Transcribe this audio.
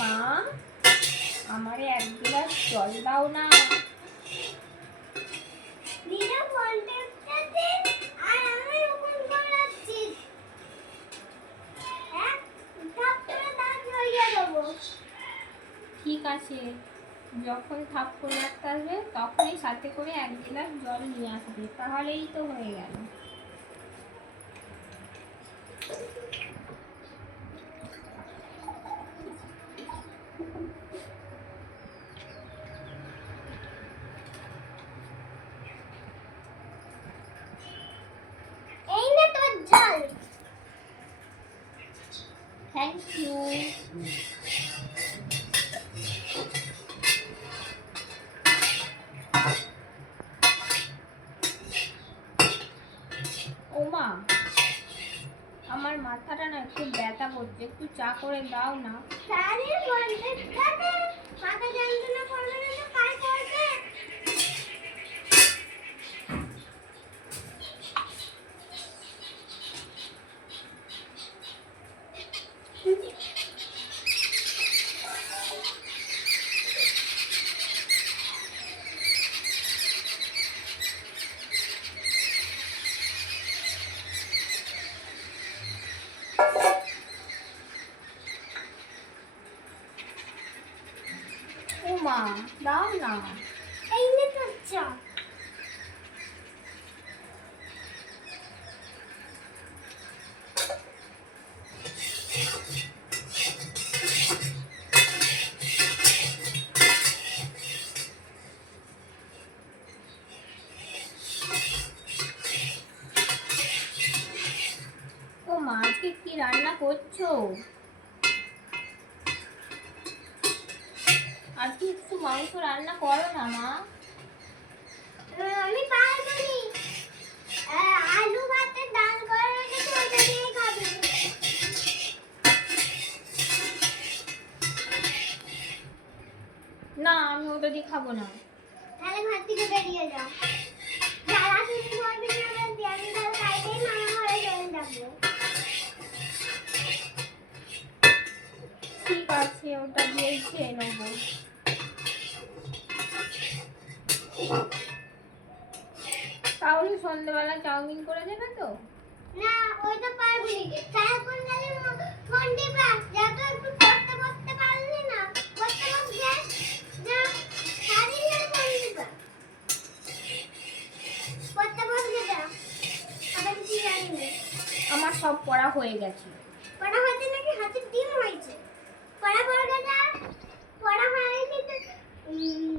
মা, আমারে এক গ্লাস জল দাও না। দিদা ফোন টেপটাতে আর আমি ওপেন করাচ্ছি। হ্যাঁ, থাপ্পড়ে দাঁত হইয়া দেবো। ঠিক আছে, যখন থাপ্পড় মারতে আসবে তখনই সাথে করে এক গ্লাস জল নিয়ে আসবে, তাহলেই তো হয়ে গেল। এই নে তোর জল। Thank you. ও মা, আমার মাথাটা না একটু ব্যথা করছে, একটু চা করে দাও না। সারি ফোন টেপটাতে মাথা যন্ত্রণা করবে না তো কাজ করবে। ও মা, দাও না। এই নে তোর চা। ও মা, আজকে কি রান্না করছো? আজকে একটু মাংস রান্না করো না মা। আমি পারবো নি। আলু ভাতে ডাল করে রেখেছি, ওটা দিয়ে খাবি। না, আমি ওটা দিয়ে খাবো না। তাহলে ঘর থেকে বেরিয়ে যাও। যারা তুমি বলবে না বলতে আমি তাহলে কালকেই মামা ঘরে চলে যাবো। ঠিক আছে, ওটা দিয়েই খেয়ে নেবো। তাহলে সন্ধ্যেবেলা চাউমিন করে দেবে তো? না, ওইটা পারবি নি। সারাক্ষণ খালি ফোন টিপা। যা তো একটু পড়তে বসতে পারলি না। পড়তে বস যা। যা, সারাদিন খালি ফোন টিপা। পড়তে বস যা। আবার কিছু জানি না। আমার সব পড়া হয়ে গেছে। পড়া হচ্ছে না